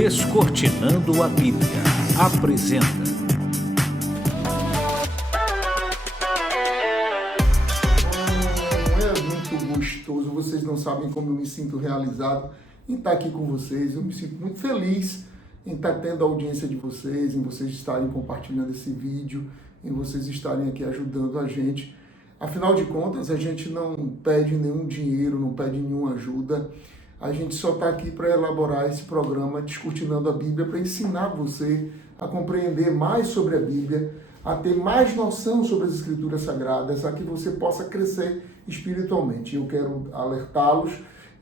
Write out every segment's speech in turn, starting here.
Descortinando a Bíblia apresenta. É muito gostoso, vocês não sabem como eu me sinto realizado em estar aqui com vocês. Eu me sinto muito feliz em estar tendo a audiência de vocês, em vocês estarem compartilhando esse vídeo, em vocês estarem aqui ajudando a gente. Afinal de contas, a gente não pede nenhum dinheiro, não pede nenhuma ajuda. A gente só está aqui para elaborar esse programa Descortinando a Bíblia, para ensinar você a compreender mais sobre a Bíblia, a ter mais noção sobre as Escrituras Sagradas, a que você possa crescer espiritualmente. Eu quero alertá-los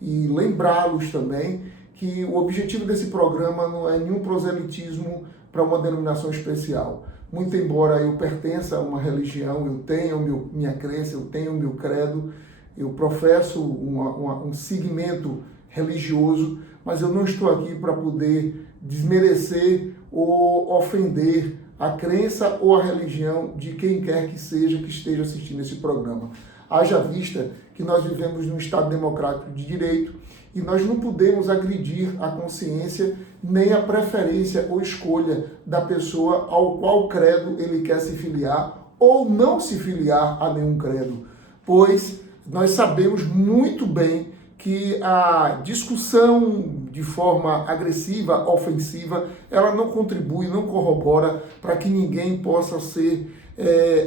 e lembrá-los também que o objetivo desse programa não é nenhum proselitismo para uma denominação especial. Muito embora eu pertença a uma religião, eu tenho minha crença, eu tenho o meu credo, eu professo um segmento religioso, mas eu não estou aqui para poder desmerecer ou ofender a crença ou a religião de quem quer que seja que esteja assistindo esse programa. Haja vista que nós vivemos num Estado democrático de direito e nós não podemos agredir a consciência nem a preferência ou escolha da pessoa ao qual credo ele quer se filiar ou não se filiar a nenhum credo, pois nós sabemos muito bem que a discussão de forma agressiva, ofensiva, ela não contribui, não corrobora para que ninguém possa ser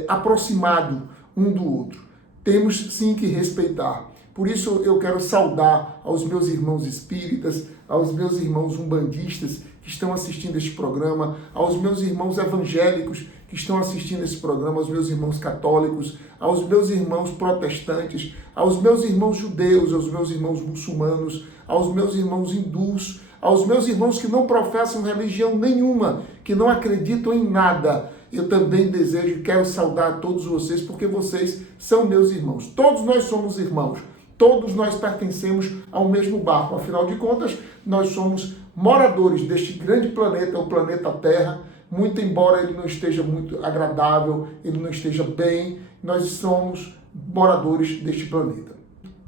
aproximado um do outro. Temos sim que respeitar. Por isso eu quero saudar aos meus irmãos espíritas, aos meus irmãos umbandistas que estão assistindo este programa, aos meus irmãos evangélicos que estão assistindo esse programa, aos meus irmãos católicos, aos meus irmãos protestantes, aos meus irmãos judeus, aos meus irmãos muçulmanos, aos meus irmãos hindus, aos meus irmãos que não professam religião nenhuma, que não acreditam em nada. Eu também desejo e quero saudar todos vocês, porque vocês são meus irmãos. Todos nós somos irmãos. Todos nós pertencemos ao mesmo barco. Afinal de contas, nós somos moradores deste grande planeta, o planeta Terra. Muito embora ele não esteja muito agradável, ele não esteja bem, nós somos moradores deste planeta.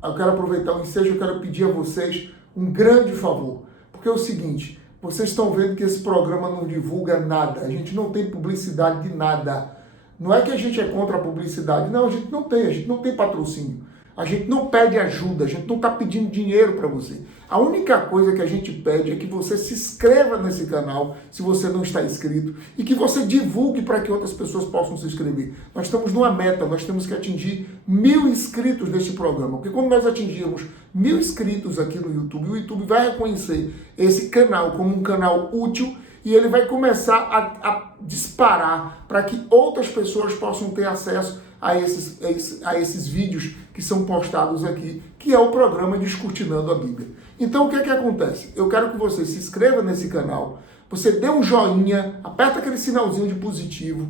Eu quero aproveitar o ensejo, eu quero pedir a vocês um grande favor. Porque é o seguinte, vocês estão vendo que esse programa não divulga nada, a gente não tem publicidade de nada. Não é que a gente é contra a publicidade, não, a gente não tem patrocínio. A gente não pede ajuda, a gente não está pedindo dinheiro para você. A única coisa que a gente pede é que você se inscreva nesse canal, se você não está inscrito, e que você divulgue para que outras pessoas possam se inscrever. Nós estamos numa meta, nós temos que atingir 1000 inscritos neste programa, porque quando nós atingirmos 1000 inscritos aqui no YouTube, o YouTube vai reconhecer esse canal como um canal útil e ele vai começar a disparar para que outras pessoas possam ter acesso a esses vídeos que são postados aqui, que é o programa Descortinando a Bíblia. Então o que é que acontece? Eu quero que você se inscreva nesse canal, você dê um joinha, aperta aquele sinalzinho de positivo,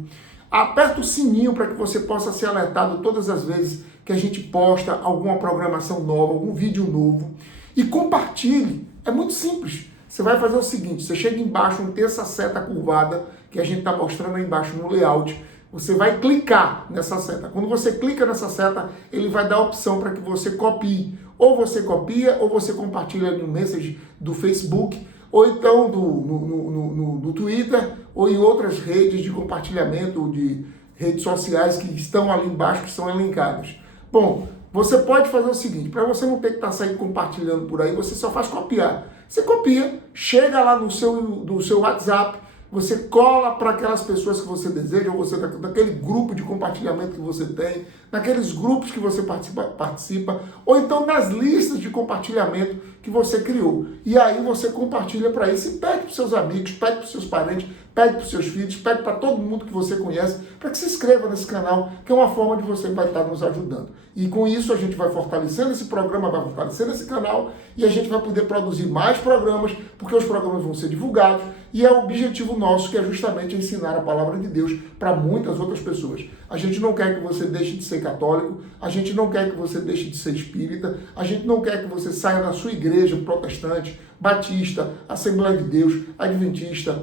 aperta o sininho para que você possa ser alertado todas as vezes que a gente posta alguma programação nova, algum vídeo novo, e compartilhe. É muito simples. Você vai fazer o seguinte, você chega embaixo, onde tem essa seta curvada, que a gente está mostrando aí embaixo no layout, você vai clicar nessa seta. Quando você clica nessa seta, ele vai dar a opção para que você copie. Ou você copia, ou você compartilha no message do Facebook, ou então no Twitter, ou em outras redes de compartilhamento, de redes sociais que estão ali embaixo, que são elencadas. Bom, você pode fazer o seguinte, para você não ter que estar saindo compartilhando por aí, você só faz copiar. Você copia, chega lá no seu WhatsApp, você cola para aquelas pessoas que você deseja, ou você daquele grupo de compartilhamento que você tem, naqueles grupos que você participa, ou então nas listas de compartilhamento que você criou. E aí você compartilha para isso e pede para os seus amigos, pede para os seus parentes, pede para os seus filhos, pede para todo mundo que você conhece, para que se inscreva nesse canal, que é uma forma de você vai estar nos ajudando. E com isso a gente vai fortalecendo esse programa, vai fortalecendo esse canal, e a gente vai poder produzir mais programas, porque os programas vão ser divulgados, e é o objetivo nosso, que é justamente ensinar a palavra de Deus para muitas outras pessoas. A gente não quer que você deixe de ser católico, a gente não quer que você deixe de ser espírita, a gente não quer que você saia da sua igreja protestante, batista, Assembleia de Deus, adventista,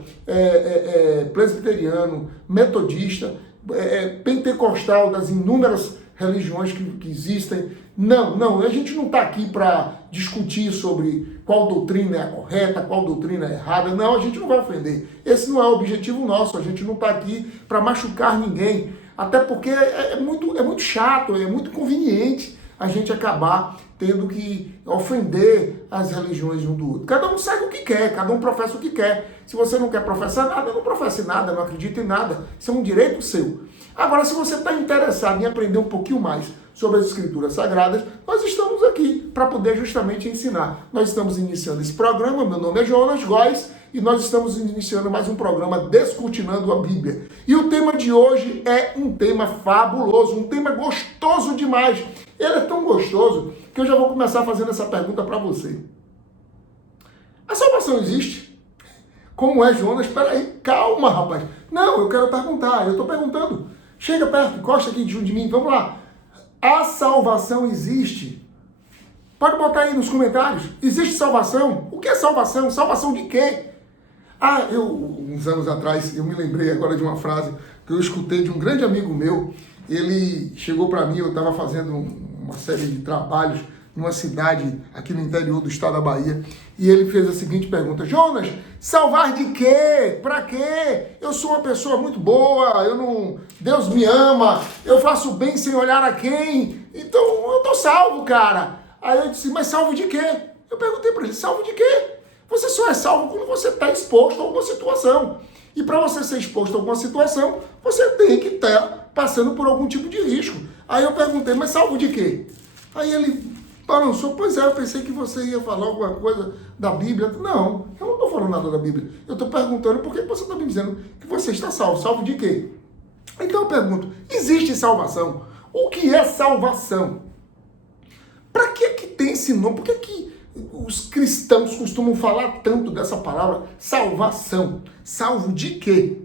presbiteriano, metodista, pentecostal, das inúmeras religiões que existem. Não, a gente não está aqui para discutir sobre qual doutrina é a correta, qual doutrina é errada. Não, a gente não vai ofender. Esse não é o objetivo nosso, a gente não está aqui para machucar ninguém. Até porque é muito chato, é muito conveniente a gente acabar tendo que ofender as religiões um do outro. Cada um segue o que quer, cada um professa o que quer. Se você não quer professar nada, não professe nada, não acredite em nada. Isso é um direito seu. Agora, se você está interessado em aprender um pouquinho mais sobre as Escrituras Sagradas, nós estamos aqui para poder justamente ensinar. Nós estamos iniciando esse programa, meu nome é Jonas Góes, e nós estamos iniciando mais um programa Descortinando a Bíblia. E o tema de hoje é um tema fabuloso, um tema gostoso demais. Ele é tão gostoso que eu já vou começar fazendo essa pergunta para você. A salvação existe? Como é, Jonas? Espera aí, calma, rapaz. Não, eu quero perguntar, eu estou perguntando. Chega perto, encosta aqui junto de mim, vamos lá. A salvação existe? Pode botar aí nos comentários. Existe salvação? O que é salvação? Salvação de quê? Uns anos atrás, eu me lembrei agora de uma frase que eu escutei de um grande amigo meu. Ele chegou para mim, eu estava fazendo uma série de trabalhos numa cidade aqui no interior do estado da Bahia, e ele fez a seguinte pergunta: Jonas, salvar de quê? Para quê? Eu sou uma pessoa muito boa, Deus me ama, eu faço bem sem olhar a quem, então eu tô salvo, cara. Aí eu disse, mas salvo de quê? Eu perguntei para ele, salvo de quê? Você só é salvo quando você está exposto a alguma situação. E para você ser exposto a alguma situação, você tem que estar passando por algum tipo de risco. Aí eu perguntei, mas salvo de quê? Aí ele balançou, pois é, eu pensei que você ia falar alguma coisa da Bíblia. Não, eu não estou falando nada da Bíblia. Eu estou perguntando por que você está me dizendo que você está salvo. Salvo de quê? Então eu pergunto, existe salvação? O que é salvação? Para que tem esse nome? Por que os cristãos costumam falar tanto dessa palavra salvação? Salvo de quê?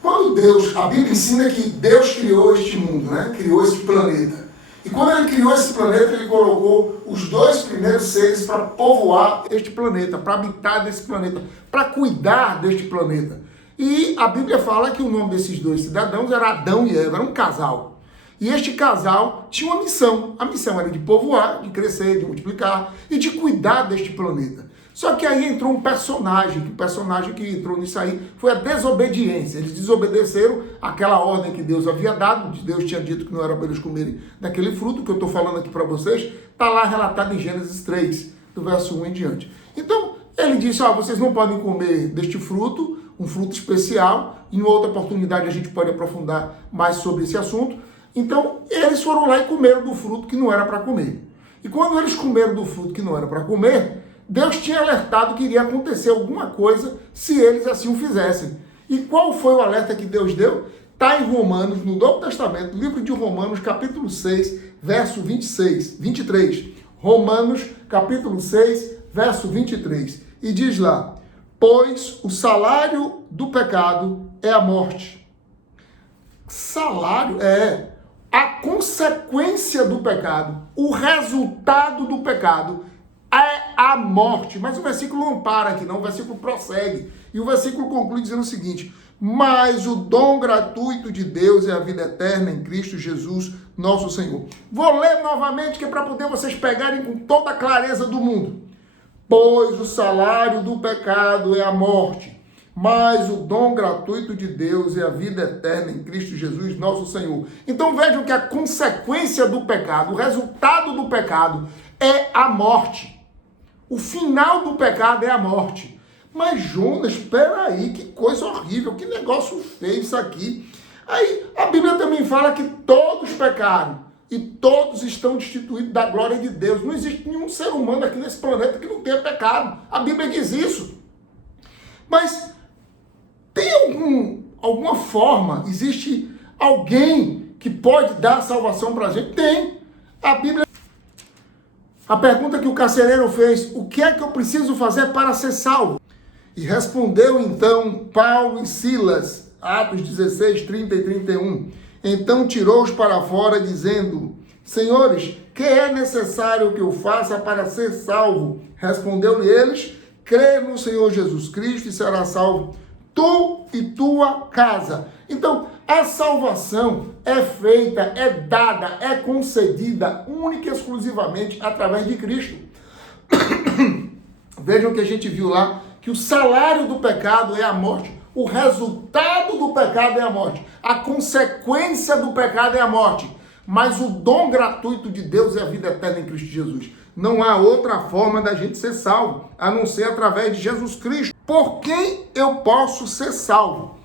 Quando a Bíblia ensina que Deus criou este mundo, né? Criou este planeta. E quando ele criou esse planeta, ele colocou os dois primeiros seres para povoar este planeta, para habitar desse planeta, para cuidar deste planeta. E a Bíblia fala que o nome desses dois cidadãos era Adão e Eva, era um casal. E este casal tinha uma missão. A missão era de povoar, de crescer, de multiplicar e de cuidar deste planeta. Só que aí entrou um personagem, que o personagem que entrou nisso aí foi a desobediência. Eles desobedeceram aquela ordem que Deus havia dado. Deus tinha dito que não era para eles comerem daquele fruto que eu estou falando aqui para vocês. Está lá relatado em Gênesis 3, do verso 1 em diante. Então, ele disse, vocês não podem comer deste fruto, um fruto especial. Em outra oportunidade a gente pode aprofundar mais sobre esse assunto. Então, eles foram lá e comeram do fruto que não era para comer. E quando eles comeram do fruto que não era para comer, Deus tinha alertado que iria acontecer alguma coisa se eles assim o fizessem. E qual foi o alerta que Deus deu? Está em Romanos, no Novo Testamento, livro de Romanos, capítulo 6, verso 23. Romanos, capítulo 6, verso 23. E diz lá, pois o salário do pecado é a morte. Salário é a consequência do pecado, o resultado do pecado é a morte. Mas o versículo não para aqui, não, o versículo prossegue. E o versículo conclui dizendo o seguinte, mas o dom gratuito de Deus é a vida eterna em Cristo Jesus, nosso Senhor. Vou ler novamente, que é para poder vocês pegarem com toda a clareza do mundo. Pois o salário do pecado é a morte, mas o dom gratuito de Deus é a vida eterna em Cristo Jesus, nosso Senhor. Então vejam que a consequência do pecado, o resultado do pecado é a morte. O final do pecado é a morte. Mas Jonas, espera aí, que coisa horrível, que negócio feio isso aqui. Aí a Bíblia também fala que todos pecaram e todos estão destituídos da glória de Deus. Não existe nenhum ser humano aqui nesse planeta que não tenha pecado. A Bíblia diz isso. Mas tem alguma forma, existe alguém que pode dar salvação para a gente? Tem. A Bíblia... A pergunta que o carcereiro fez, o que é que eu preciso fazer para ser salvo? E respondeu então Paulo e Silas, Atos 16, 30 e 31. Então tirou-os para fora, dizendo, senhores, que é necessário que eu faça para ser salvo? Respondeu-lhe eles, crê no Senhor Jesus Cristo e será salvo tu e tua casa. Então, A salvação é feita, é dada, é concedida única e exclusivamente através de Cristo. Vejam que a gente viu lá que o salário do pecado é a morte. O resultado do pecado é a morte. A consequência do pecado é a morte. Mas o dom gratuito de Deus é a vida eterna em Cristo Jesus. Não há outra forma da gente ser salvo, a não ser através de Jesus Cristo. Por quem eu posso ser salvo?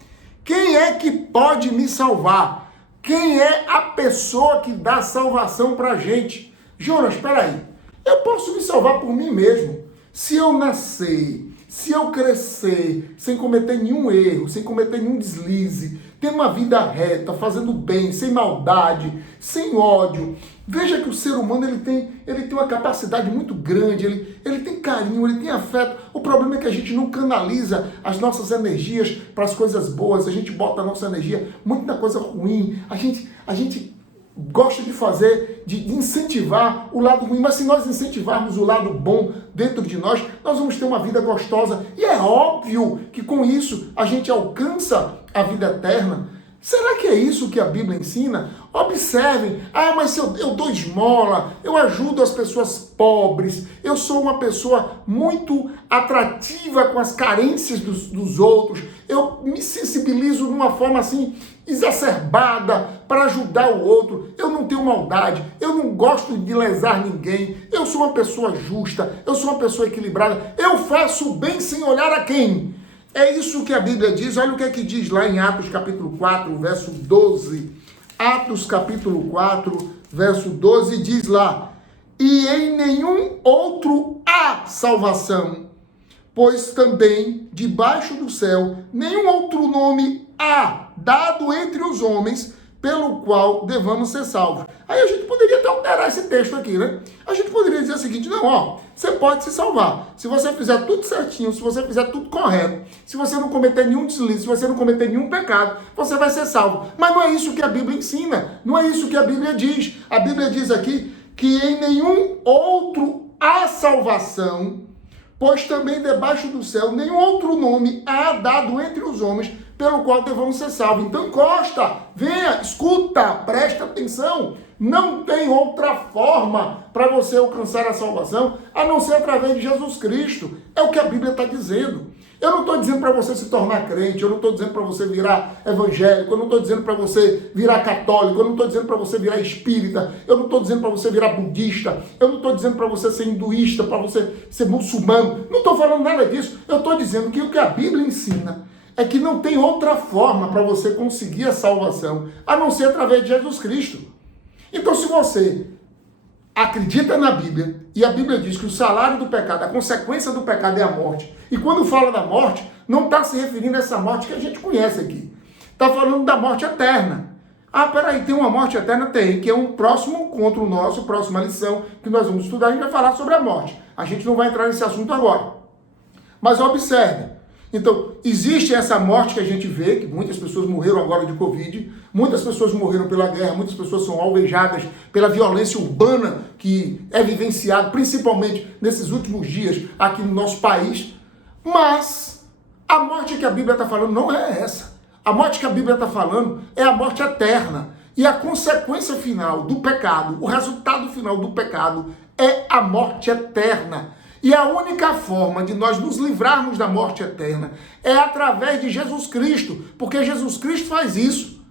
Quem é que pode me salvar? Quem é a pessoa que dá salvação pra gente? Jonas, espera aí. Eu posso me salvar por mim mesmo. Se eu nascer, se eu crescer, sem cometer nenhum erro, sem cometer nenhum deslize, tendo uma vida reta, fazendo bem, sem maldade, sem ódio. Veja que o ser humano ele tem uma capacidade muito grande, ele tem carinho, ele tem afeto. O problema é que a gente não canaliza as nossas energias para as coisas boas, a gente bota a nossa energia muito na coisa ruim, a gente gosta de fazer, de incentivar o lado ruim, mas se nós incentivarmos o lado bom dentro de nós vamos ter uma vida gostosa. E é óbvio que com isso a gente alcança a vida eterna. Será que é isso que a Bíblia ensina? Observem, mas se eu dou esmola, eu ajudo as pessoas pobres, eu sou uma pessoa muito atrativa com as carências dos outros, eu me sensibilizo de uma forma assim, exacerbada para ajudar o outro, eu não tenho maldade, eu não gosto de lesar ninguém, eu sou uma pessoa justa, eu sou uma pessoa equilibrada, eu faço o bem sem olhar a quem? É isso que a Bíblia diz. Olha o que é que diz lá em Atos capítulo 4, verso 12. Atos capítulo 4, verso 12 diz lá: e em nenhum outro há salvação, pois também debaixo do céu nenhum outro nome há dado entre os homens pelo qual devamos ser salvos. Aí a gente poderia até alterar esse texto aqui, né? A gente poderia dizer o seguinte: não, você pode se salvar. Se você fizer tudo certinho, se você fizer tudo correto, se você não cometer nenhum deslize, se você não cometer nenhum pecado, você vai ser salvo. Mas não é isso que a Bíblia ensina, não é isso que a Bíblia diz. A Bíblia diz aqui que em nenhum outro há salvação, pois também debaixo do céu nenhum outro nome há dado entre os homens pelo qual devamos ser salvos. Então encosta, venha, escuta, presta atenção. Não tem outra forma para você alcançar a salvação a não ser através de Jesus Cristo. É o que a Bíblia está dizendo. Eu não estou dizendo para você se tornar crente, eu não estou dizendo para você virar evangélico, eu não estou dizendo para você virar católico, eu não estou dizendo para você virar espírita, eu não estou dizendo para você virar budista, eu não estou dizendo para você ser hinduísta, para você ser muçulmano. Não estou falando nada disso. Eu estou dizendo que o que a Bíblia ensina é que não tem outra forma para você conseguir a salvação a não ser através de Jesus Cristo. Então, se você acredita na Bíblia, e a Bíblia diz que o salário do pecado, a consequência do pecado é a morte, e quando fala da morte, não está se referindo a essa morte que a gente conhece aqui. Está falando da morte eterna. Peraí, tem uma morte eterna? Tem, que é um próximo encontro nosso, próxima lição, que nós vamos estudar, a gente vai falar sobre a morte. A gente não vai entrar nesse assunto agora. Mas observe. Então, existe essa morte que a gente vê, que muitas pessoas morreram agora de Covid, muitas pessoas morreram pela guerra, muitas pessoas são alvejadas pela violência urbana que é vivenciada, principalmente nesses últimos dias aqui no nosso país. Mas a morte que a Bíblia está falando não é essa. A morte que a Bíblia está falando é a morte eterna. E a consequência final do pecado, o resultado final do pecado é a morte eterna. E a única forma de nós nos livrarmos da morte eterna é através de Jesus Cristo, porque Jesus Cristo faz isso.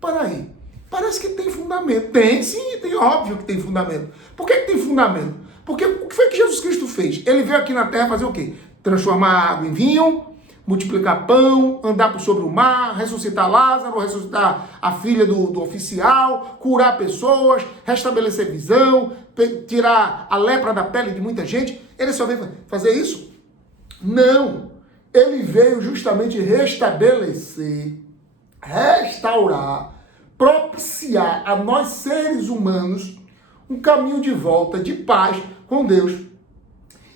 Peraí, parece que tem fundamento. Tem sim, tem óbvio que tem fundamento. Por que tem fundamento? Porque o que foi que Jesus Cristo fez? Ele veio aqui na terra fazer o quê? Transformar água em vinho, multiplicar pão, andar por sobre o mar, ressuscitar Lázaro, ressuscitar a filha do oficial, curar pessoas, restabelecer visão, tirar a lepra da pele de muita gente. Ele só veio fazer isso? Não. Ele veio justamente restabelecer, restaurar, propiciar a nós seres humanos um caminho de volta, de paz com Deus.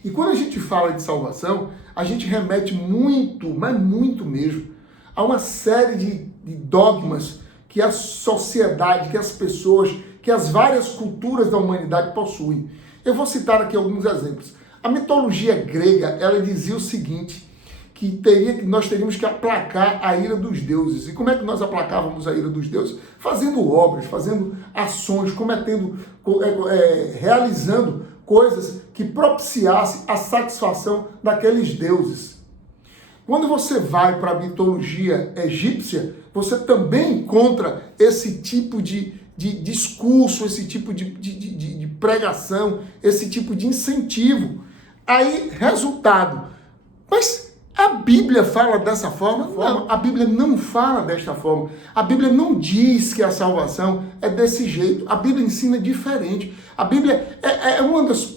E quando a gente fala de salvação, a gente remete muito, mas muito mesmo, a uma série de dogmas que a sociedade, que as pessoas, que as várias culturas da humanidade possuem. Eu vou citar aqui alguns exemplos. A mitologia grega, ela dizia o seguinte, nós teríamos que aplacar a ira dos deuses. E como é que nós aplacávamos a ira dos deuses? Fazendo obras, fazendo ações, realizando coisas que propiciassem a satisfação daqueles deuses. Quando você vai para a mitologia egípcia, você também encontra esse tipo de discurso, esse tipo de pregação, esse tipo de incentivo. Aí, resultado. Mas a Bíblia fala dessa forma? Não, a Bíblia não fala desta forma. A Bíblia não diz que a salvação é desse jeito. A Bíblia ensina diferente. A Bíblia é uma das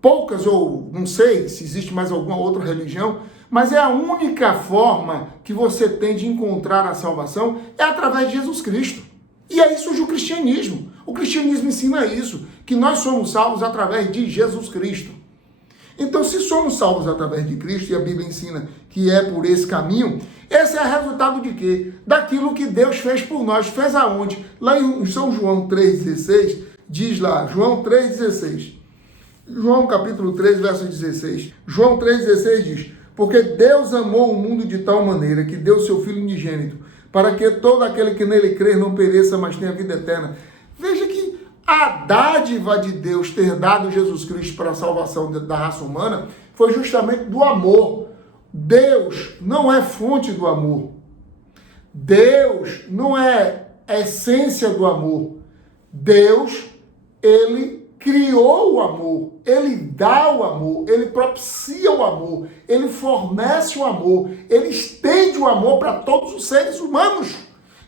poucas, ou não sei se existe mais alguma outra religião, mas é a única forma que você tem de encontrar a salvação é através de Jesus Cristo. E aí surge o cristianismo. O cristianismo ensina isso, que nós somos salvos através de Jesus Cristo. Então, se somos salvos através de Cristo, e a Bíblia ensina que é por esse caminho, esse é resultado de quê? Daquilo que Deus fez por nós. Fez aonde? Lá em São João 3,16, diz lá, João 3,16. João capítulo 3, verso 16. João 3,16 diz: porque Deus amou o mundo de tal maneira que deu seu Filho unigênito, para que todo aquele que nele crer não pereça, mas tenha vida eterna. Veja que a dádiva de Deus ter dado Jesus Cristo para a salvação da raça humana foi justamente do amor. Deus não é fonte do amor. Deus não é a essência do amor. Deus, ele criou o amor, ele dá o amor, ele propicia o amor, ele fornece o amor, ele estende o amor para todos os seres humanos.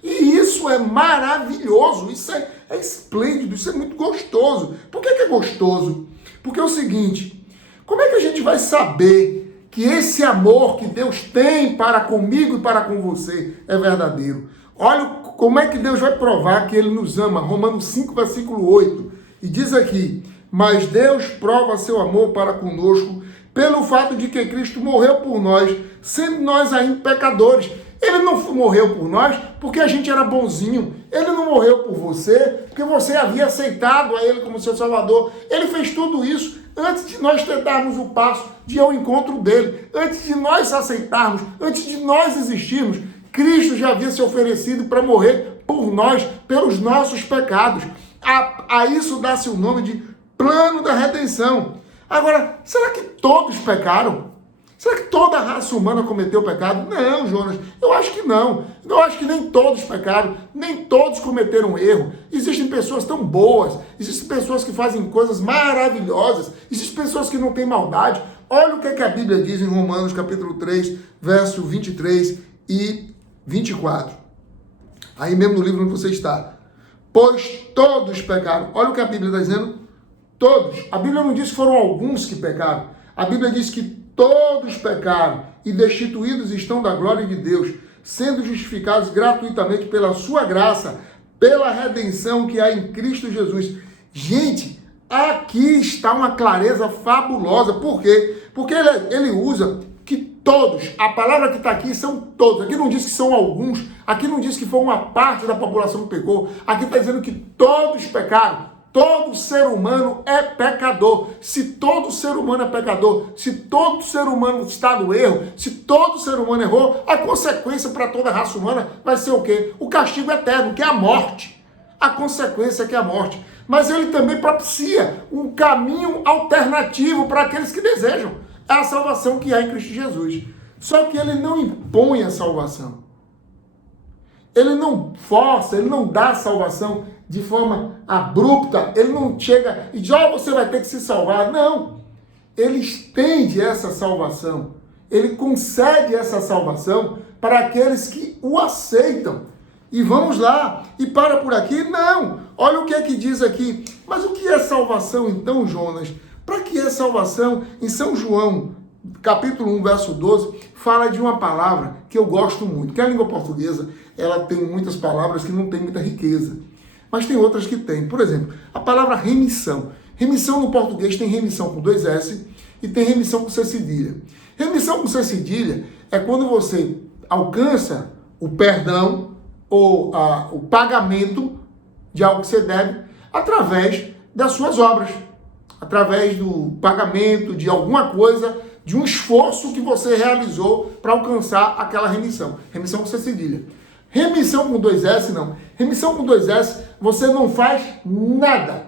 E isso é maravilhoso, isso é esplêndido, isso é muito gostoso. Por que é gostoso? Porque é o seguinte, como é que a gente vai saber que esse amor que Deus tem para comigo e para com você é verdadeiro? Olha como é que Deus vai provar que ele nos ama. Romanos 5, versículo 8. E diz aqui: mas Deus prova seu amor para conosco pelo fato de que Cristo morreu por nós, sendo nós ainda pecadores. Ele não morreu por nós porque a gente era bonzinho. Ele não morreu por você porque você havia aceitado a Ele como seu Salvador. Ele fez tudo isso antes de nós darmos o passo de ir ao encontro dele. Antes de nós aceitarmos, antes de nós existirmos, Cristo já havia se oferecido para morrer por nós, pelos nossos pecados. A isso dá-se o nome de plano da redenção. Agora, será que todos pecaram? Será que toda a raça humana cometeu pecado? Não, Jonas, eu acho que não. Eu acho que nem todos pecaram, nem todos cometeram erro. Existem pessoas tão boas, existem pessoas que fazem coisas maravilhosas, existem pessoas que não têm maldade. Olha o que a Bíblia diz em Romanos capítulo 3, verso 23 e 24. Aí mesmo no livro onde você está. Pois todos pecaram. Olha o que a Bíblia está dizendo. Todos. A Bíblia não diz que foram alguns que pecaram. A Bíblia diz que todos pecaram e destituídos estão da glória de Deus, sendo justificados gratuitamente pela sua graça, pela redenção que há em Cristo Jesus. Gente, aqui está uma clareza fabulosa. Por quê? Porque ele usa que todos, a palavra que está aqui são todos. Aqui não diz que são alguns, aqui não diz que foi uma parte da população que pecou, aqui está dizendo que todos pecaram. Todo ser humano é pecador. Se todo ser humano é pecador, se todo ser humano está no erro, se todo ser humano errou, a consequência para toda a raça humana vai ser o quê? O castigo eterno, que é a morte. A consequência é que é a morte. Mas ele também propicia um caminho alternativo para aqueles que desejam. É a salvação que há em Cristo Jesus. Só que ele não impõe a salvação. Ele não força, ele não dá a salvação de forma abrupta. Ele não chega e diz, você vai ter que se salvar. Não. Ele estende essa salvação. Ele concede essa salvação para aqueles que o aceitam. E vamos lá. E para por aqui? Não. Olha o que é que diz aqui. Mas o que é salvação então, Jonas? Para que é salvação? Em São João, capítulo 1, verso 12, fala de uma palavra que eu gosto muito, que a língua portuguesa, ela tem muitas palavras que não tem muita riqueza, mas tem outras que tem. Por exemplo, a palavra remissão. Remissão no português tem remissão com 2 S e tem remissão com C cedilha. Remissão com C cedilha é quando você alcança o perdão ou o pagamento de algo que você deve através das suas obras. Através do pagamento de alguma coisa de um esforço que você realizou para alcançar aquela remissão. Remissão com C cedilha. Remissão com 2S, não. Remissão com 2S, você não faz nada.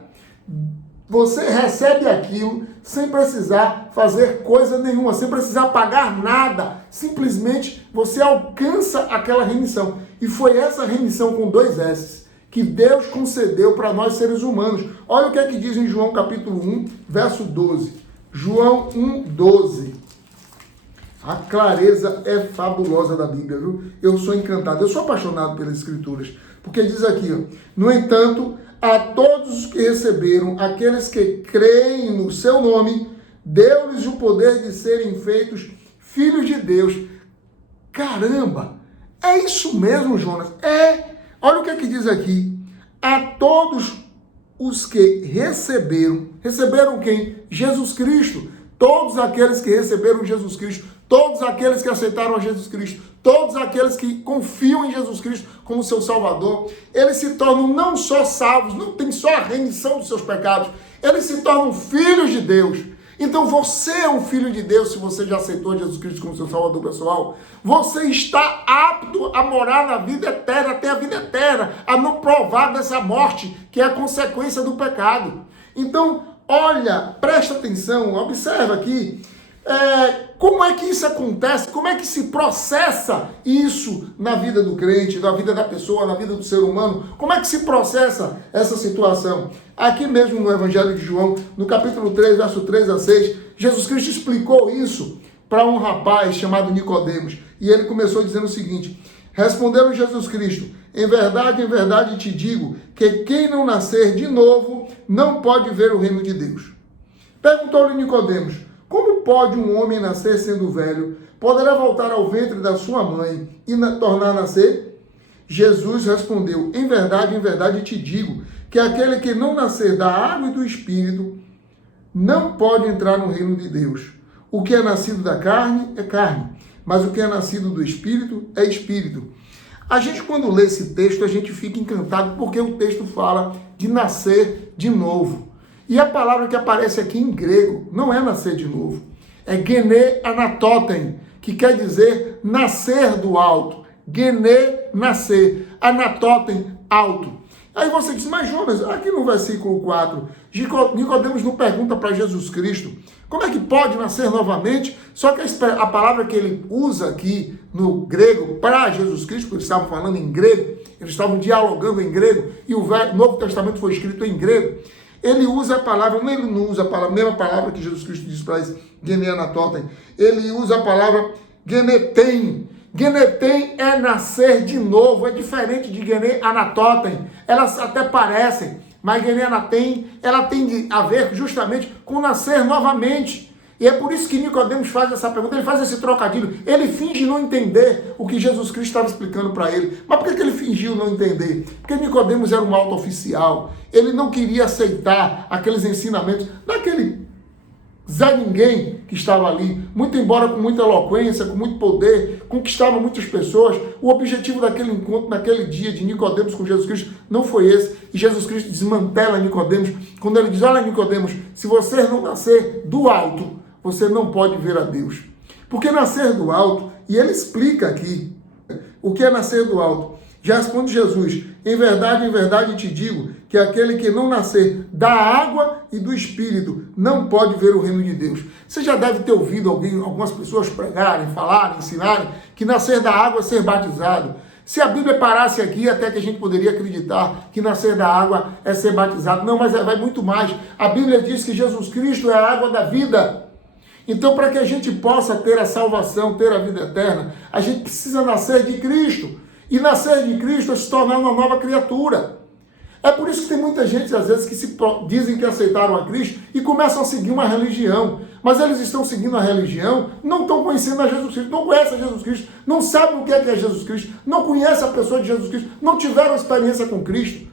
Você recebe aquilo sem precisar fazer coisa nenhuma, sem precisar pagar nada. Simplesmente você alcança aquela remissão. E foi essa remissão com 2S que Deus concedeu para nós seres humanos. Olha o que é que diz em João capítulo 1, verso 12. João 1, 12. A clareza é fabulosa da Bíblia, viu? Eu sou encantado, eu sou apaixonado pelas Escrituras. Porque diz aqui, ó, no entanto, a todos os que receberam, aqueles que creem no seu nome, deu-lhes o poder de serem feitos filhos de Deus. Caramba! É isso mesmo, Jonas? É! Olha o que é que diz aqui. A todos os que receberam, receberam quem? Jesus Cristo. Todos aqueles que receberam Jesus Cristo, todos aqueles que aceitaram a Jesus Cristo, todos aqueles que confiam em Jesus Cristo como seu Salvador, eles se tornam não só salvos, não tem só a remissão dos seus pecados, eles se tornam filhos de Deus. Então você é um filho de Deus se você já aceitou Jesus Cristo como seu Salvador pessoal. Você está apto a morar na vida eterna, até a vida eterna, a não provar dessa morte que é a consequência do pecado. Então, olha, presta atenção, observa aqui. Como é que isso acontece? Como é que se processa isso na vida do crente, na vida da pessoa, na vida do ser humano? Como é que se processa essa situação? Aqui mesmo no Evangelho de João, no capítulo 3, verso 3 a 6, Jesus Cristo explicou isso para um rapaz chamado Nicodemos. E ele começou dizendo o seguinte: respondeu Jesus Cristo, em verdade te digo, que quem não nascer de novo não pode ver o reino de Deus. Perguntou-lhe Nicodemos, como pode um homem nascer sendo velho? Poderá voltar ao ventre da sua mãe e tornar a nascer? Jesus respondeu, em verdade te digo, que aquele que não nascer da água e do Espírito não pode entrar no reino de Deus. O que é nascido da carne é carne, mas o que é nascido do Espírito é Espírito. A gente, quando lê esse texto, a gente fica encantado porque o texto fala de nascer de novo. E a palavra que aparece aqui em grego não é nascer de novo. É gene anatoten, que quer dizer nascer do alto. Gene, nascer. Anatoten, alto. Aí você diz, mas Jonas, aqui no versículo 4, Nicodemos não pergunta para Jesus Cristo, como é que pode nascer novamente? Só que a palavra que ele usa aqui no grego para Jesus Cristo, porque eles estavam falando em grego, eles estavam dialogando em grego, e o Novo Testamento foi escrito em grego, ele usa a palavra, ele não usa a mesma palavra que Jesus Cristo diz para eles, geneanatoten, ele usa a palavra genetem. Genetem é nascer de novo, é diferente de geneanatoten. Elas até parecem, mas geneanatem, ela tem a ver justamente com nascer novamente. E é por isso que Nicodemos faz essa pergunta, ele faz esse trocadilho, ele finge não entender o que Jesus Cristo estava explicando para ele. Mas por que ele fingiu não entender? Porque Nicodemos era um alto oficial, ele não queria aceitar aqueles ensinamentos daquele Zé Ninguém que estava ali, muito embora com muita eloquência, com muito poder, conquistava muitas pessoas. O objetivo daquele encontro, naquele dia de Nicodemos com Jesus Cristo, não foi esse. E Jesus Cristo desmantela Nicodemos, quando ele diz, olha Nicodemos, se você não nascer do alto, você não pode ver a Deus. Porque nascer do alto, e ele explica aqui, o que é nascer do alto. Já responde Jesus, em verdade te digo, que aquele que não nascer da água e do Espírito não pode ver o reino de Deus. Você já deve ter ouvido algumas pessoas pregarem, falarem, ensinarem, que nascer da água é ser batizado. Se a Bíblia parasse aqui, até que a gente poderia acreditar que nascer da água é ser batizado. Não, mas vai muito mais. A Bíblia diz que Jesus Cristo é a água da vida. Então, para que a gente possa ter a salvação, ter a vida eterna, a gente precisa nascer de Cristo. E nascer de Cristo é se tornar uma nova criatura. É por isso que tem muita gente, às vezes, que dizem que aceitaram a Cristo e começam a seguir uma religião. Mas eles estão seguindo a religião, não estão conhecendo a Jesus Cristo, não conhecem a Jesus Cristo, não sabem o que é Jesus Cristo, não conhecem a pessoa de Jesus Cristo, não tiveram experiência com Cristo.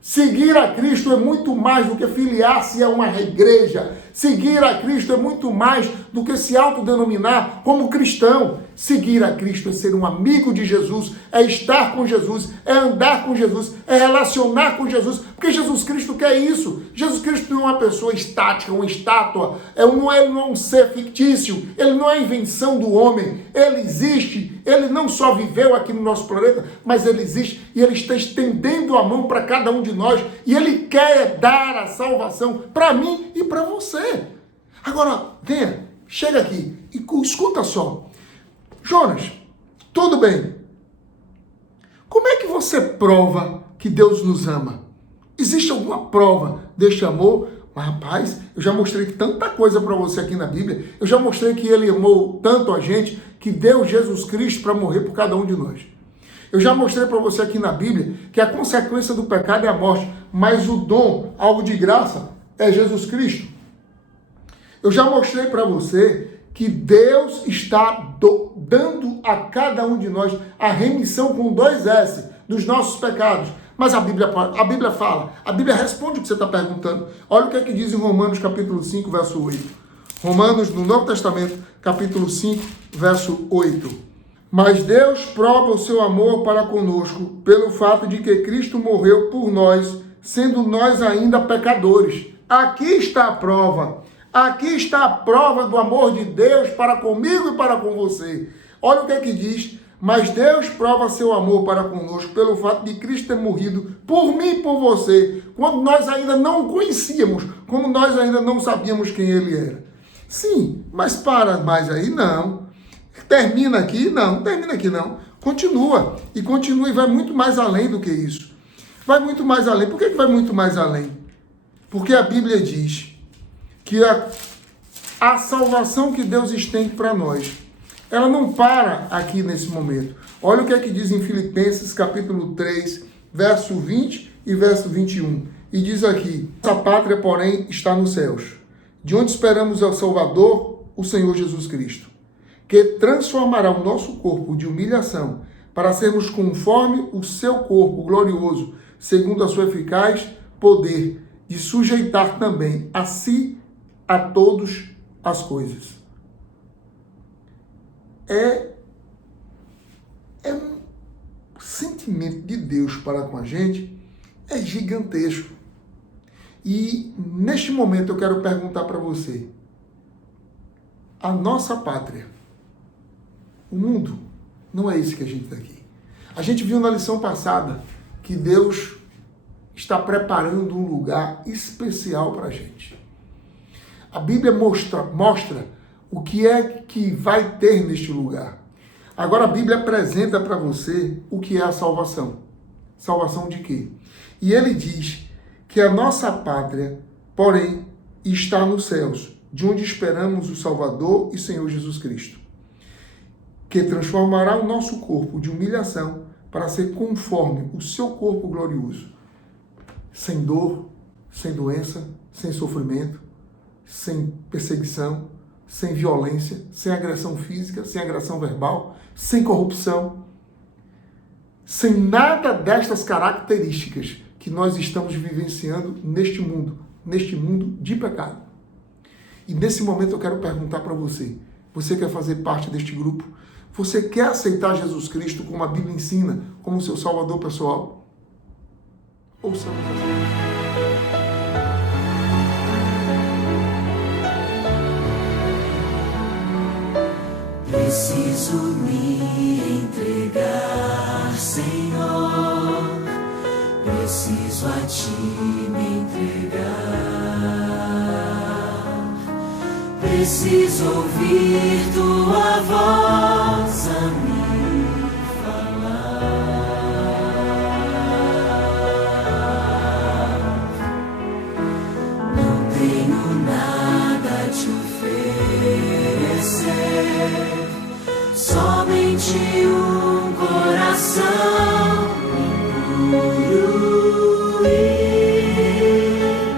Seguir a Cristo é muito mais do que filiar-se a uma igreja. Seguir a Cristo é muito mais do que se autodenominar como cristão. Seguir a Cristo é ser um amigo de Jesus, é estar com Jesus, é andar com Jesus, é relacionar com Jesus, porque Jesus Cristo quer isso. Jesus Cristo não é uma pessoa estática, uma estátua, ele não é um ser fictício, ele não é invenção do homem, ele existe, ele não só viveu aqui no nosso planeta, mas ele existe e ele está estendendo a mão para cada um de nós e ele quer dar a salvação para mim e para você. Agora, venha, chega aqui e escuta só. Jonas, tudo bem. Como é que você prova que Deus nos ama? Existe alguma prova deste amor? Mas, rapaz, eu já mostrei tanta coisa para você aqui na Bíblia. Eu já mostrei que ele amou tanto a gente que deu Jesus Cristo para morrer por cada um de nós. Eu já mostrei para você aqui na Bíblia que a consequência do pecado é a morte, mas o dom, algo de graça, é Jesus Cristo. Eu já mostrei para você que Deus está dando a cada um de nós a remissão com 2 S dos nossos pecados. Mas a Bíblia fala, a Bíblia responde o que você está perguntando. Olha o que é que diz em Romanos capítulo 5, verso 8. Romanos, no Novo Testamento, capítulo 5, verso 8. Mas Deus prova o seu amor para conosco pelo fato de que Cristo morreu por nós, sendo nós ainda pecadores. Aqui está a prova. Aqui está a prova do amor de Deus para comigo e para com você. Olha o que é que diz. Mas Deus prova seu amor para conosco pelo fato de Cristo ter morrido por mim e por você, quando nós ainda não o conhecíamos, como nós ainda não sabíamos quem ele era. Sim, mas para mais aí, não. Termina aqui? Não termina aqui não. Continua. E continua e vai muito mais além do que isso. Vai muito mais além. Por que vai muito mais além? Porque a Bíblia diz que a salvação que Deus estende para nós, ela não para aqui nesse momento. Olha o que é que diz em Filipenses capítulo 3, verso 20 e verso 21. E diz aqui: nossa pátria, porém, está nos céus, de onde esperamos ao Salvador, o Senhor Jesus Cristo, que transformará o nosso corpo de humilhação para sermos conforme o seu corpo glorioso, segundo a sua eficaz poder, de sujeitar também a si a todos as coisas. É um sentimento de Deus para com a gente, é gigantesco. E neste momento eu quero perguntar para você, a nossa pátria, o mundo, não é esse que a gente está aqui. A gente viu na lição passada que Deus está preparando um lugar especial para a gente. A Bíblia mostra o que é que vai ter neste lugar. Agora a Bíblia apresenta para você o que é a salvação. Salvação de quê? E ele diz que a nossa pátria, porém, está nos céus, de onde esperamos o Salvador e Senhor Jesus Cristo, que transformará o nosso corpo de humilhação para ser conforme o seu corpo glorioso, sem dor, sem doença, sem sofrimento, sem perseguição, sem violência, sem agressão física, sem agressão verbal, sem corrupção, sem nada destas características que nós estamos vivenciando neste mundo de pecado. E nesse momento eu quero perguntar para você, você quer fazer parte deste grupo? Você quer aceitar Jesus Cristo como a Bíblia ensina, como seu Salvador pessoal? Ouça. Preciso me entregar, Senhor. Preciso a Ti me entregar. Preciso ouvir Tua voz a me falar. Não tenho nada a Te oferecer, somente um coração puro e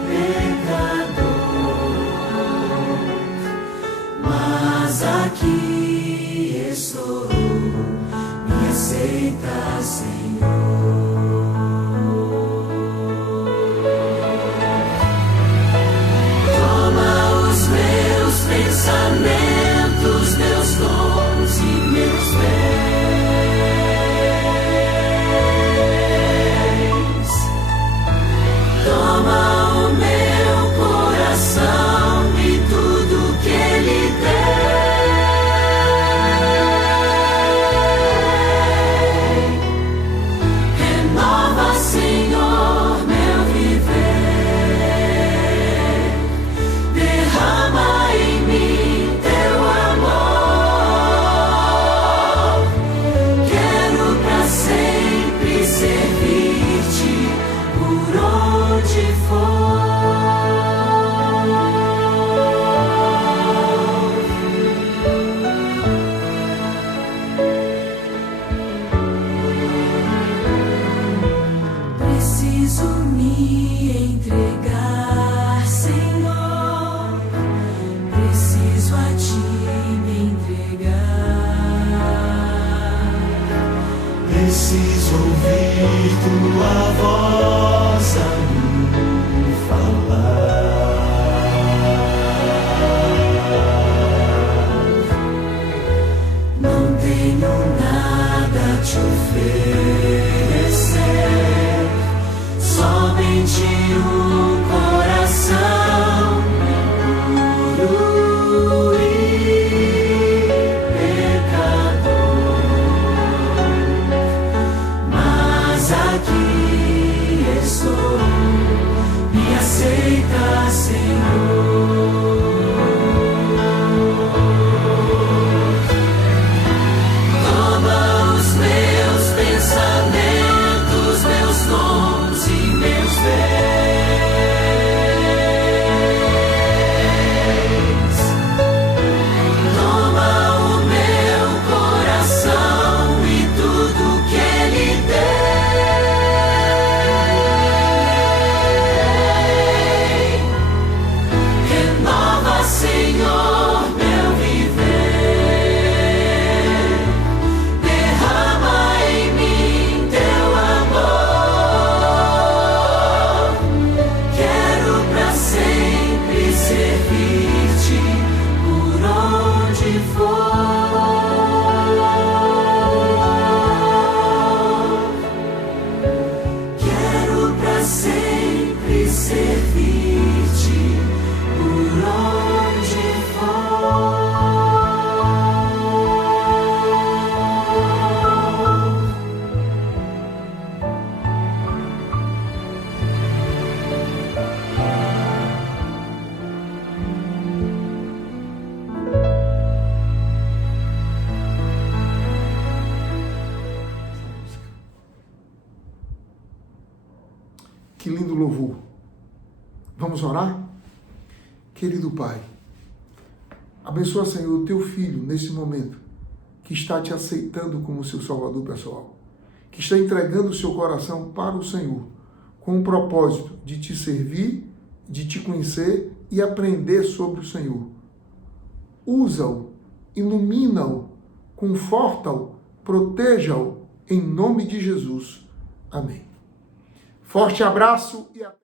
pecador. Mas aqui estou, me aceita, Senhor. Toma os louvor. Vamos orar? Querido Pai, abençoa, Senhor, o teu filho nesse momento, que está te aceitando como seu Salvador pessoal, que está entregando o seu coração para o Senhor, com o propósito de te servir, de te conhecer e aprender sobre o Senhor. Usa-o, ilumina-o, conforta-o, proteja-o, em nome de Jesus. Amém. Forte abraço e até